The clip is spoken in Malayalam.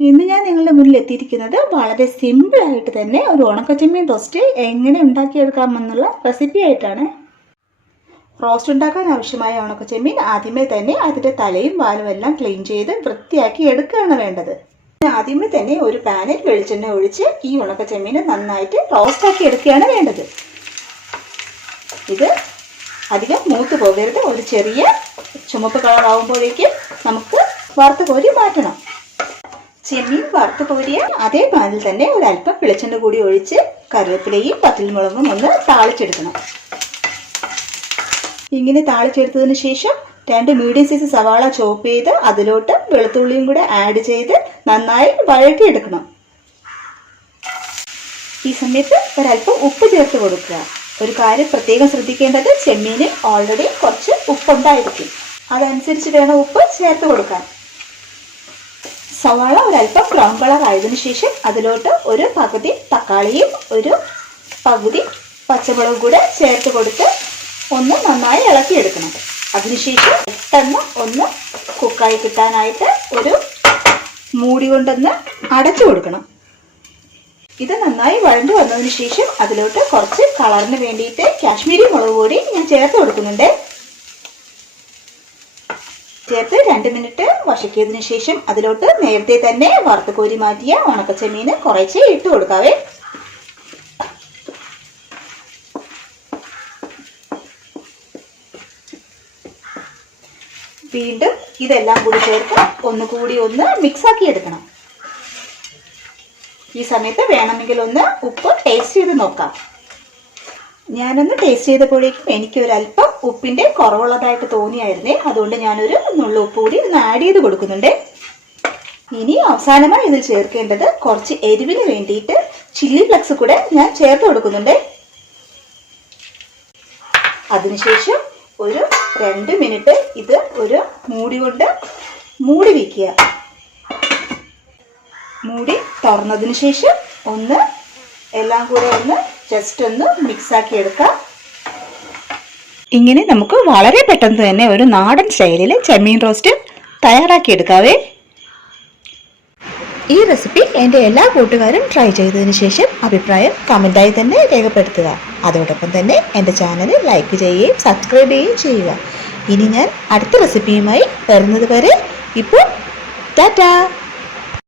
ഇന്ന് ഞാൻ നിങ്ങളുടെ മുന്നിൽ എത്തിയിരിക്കുന്നത് വളരെ സിമ്പിൾ ആയിട്ട് തന്നെ ഒരു ഉണക്കച്ചമ്മീൻ റോസ്റ്റ് എങ്ങനെ ഉണ്ടാക്കിയെടുക്കാമെന്നുള്ള റെസിപ്പി ആയിട്ടാണ്. റോസ്റ്റ് ഉണ്ടാക്കാൻ ആവശ്യമായ ഉണക്കച്ചമ്മീൻ ആദ്യമേ തന്നെ അതിന്റെ തലയും വാലും എല്ലാം ക്ലീൻ ചെയ്ത് വൃത്തിയാക്കി എടുക്കുകയാണ് വേണ്ടത്. ആദ്യമേ തന്നെ ഒരു പാനിൽ വെളിച്ചെണ്ണ ഒഴിച്ച് ഈ ഉണക്കച്ചമ്മീനെ നന്നായിട്ട് റോസ്റ്റ് ആക്കി എടുക്കുകയാണ് വേണ്ടത്. ഇത് അധികം മൂത്ത് പോകരുത്. ഒരു ചെറിയ ചുമപ്പ് കളർ ആകുമ്പോഴേക്കും നമുക്ക് വറുത്ത് കോരി മാറ്റണം. ചെമ്മീൻ വറുത്ത് കോരിയ അതേ പാനിൽ തന്നെ ഒരല്പം വെളിച്ചെണ്ണ കൂടി ഒഴിച്ച് കറിവേപ്പിലയും പത്തിൽമുളകും ഒന്ന് താളിച്ചെടുക്കണം. ഇങ്ങനെ താളിച്ചെടുത്തതിന് ശേഷം രണ്ട് മീഡിയം സൈസ് സവാള ചോപ്പ് ചെയ്ത് അതിലോട്ട് വെളുത്തുള്ളിയും കൂടെ ആഡ് ചെയ്ത് നന്നായി വഴറ്റിയെടുക്കണം. ഈ സമയത്ത് ഒരല്പം ഉപ്പ് ചേർത്ത് കൊടുക്കുക. ഒരു കാര്യം പ്രത്യേകം ശ്രദ്ധിക്കേണ്ടത് ചെമ്മീന് ഓൾറെഡി കുറച്ച് ഉപ്പുണ്ടായിരിക്കും. അതനുസരിച്ച് വേണം ഉപ്പ് ചേർത്ത് കൊടുക്കാൻ. സവാള ഒരല്പം ബ്രൗൺ കളർ ആയതിനു ശേഷം അതിലോട്ട് ഒരു പകുതി തക്കാളിയും ഒരു പകുതി പച്ചമുളകും കൂടെ ചേർത്ത് കൊടുത്ത് ഒന്ന് നന്നായി ഇളക്കിയെടുക്കണം. അതിനുശേഷം പെട്ടെന്ന് ഒന്ന് കുക്കായി കിട്ടാനായിട്ട് ഒരു മൂടി കൊണ്ടൊന്ന് അടച്ചു കൊടുക്കണം. ഇത് നന്നായി വഴണ്ടു വന്നതിന് ശേഷം അതിലോട്ട് കുറച്ച് കളറിന് വേണ്ടിയിട്ട് കാശ്മീരി മുളക് പൊടി ഞാൻ ചേർത്ത് കൊടുക്കുന്നുണ്ട്. ചേർത്ത് രണ്ട് മിനിറ്റ് വശക്കിയതിനു ശേഷം അതിലോട്ട് നേരത്തെ തന്നെ വറുത്ത് കോരി മാറ്റിയ ഉണക്കച്ചെമ്മീൻ കുറച്ച് ഇട്ട് കൊടുക്കാവേ. വീണ്ടും ഇതെല്ലാം കൂടി ചേർത്ത് ഒന്നുകൂടി ഒന്ന് മിക്സ് ആക്കി എടുക്കണം. ഈ സമയത്ത് വേണമെങ്കിൽ ഒന്ന് ഉപ്പ് ടേസ്റ്റ് ചെയ്ത് നോക്കാം. ഞാനൊന്ന് ടേസ്റ്റ് ചെയ്തപ്പോഴേക്കും എനിക്ക് ഒരല്പം ഉപ്പിന്റെ കുറവുള്ളതായിട്ട് തോന്നിയായിരുന്നേ. അതുകൊണ്ട് ഞാനൊരു നുള്ളു ഉപ്പ് കൂടി ഒന്ന് ആഡ് ചെയ്ത് കൊടുക്കുന്നുണ്ട്. ഇനി അവസാനമായി ഇതിൽ ചേർക്കേണ്ടത് കുറച്ച് എരിവിന് വേണ്ടിയിട്ട് ചില്ലി ഫ്ലക്സ് കൂടെ ഞാൻ ചേർത്ത് കൊടുക്കുന്നുണ്ട്. അതിനുശേഷം ഒരു രണ്ട് മിനിറ്റ് ഇത് ഒരു മൂടി കൊണ്ട് മൂടി വയ്ക്കുക മൂടി തുറന്നതിന് ശേഷം ഒന്ന് എല്ലാം കൂടെ ഒന്ന് ജസ്റ്റ് ഒന്ന് മിക്സ് ആക്കി എടുക്കാം. ഇങ്ങനെ നമുക്ക് വളരെ പെട്ടെന്ന് തന്നെ ഒരു നാടൻ സ്റ്റൈലിൽ ചെമ്മീൻ റോസ്റ്റ് തയ്യാറാക്കി എടുക്കാവേ. ഈ റെസിപ്പി എന്റെ എല്ലാ കൂട്ടുകാരും ട്രൈ ചെയ്തതിന് ശേഷം അഭിപ്രായം കമന്റായി തന്നെ രേഖപ്പെടുത്തുക. അതോടൊപ്പം തന്നെ എന്റെ ചാനൽ ലൈക്ക് ചെയ്യുകയും സബ്സ്ക്രൈബ് ചെയ്യുകയും ചെയ്യുക. ഇനി ഞാൻ അടുത്ത റെസിപ്പിയുമായി വരുന്നത് വരെ ഇപ്പോൾ ടാറ്റാ!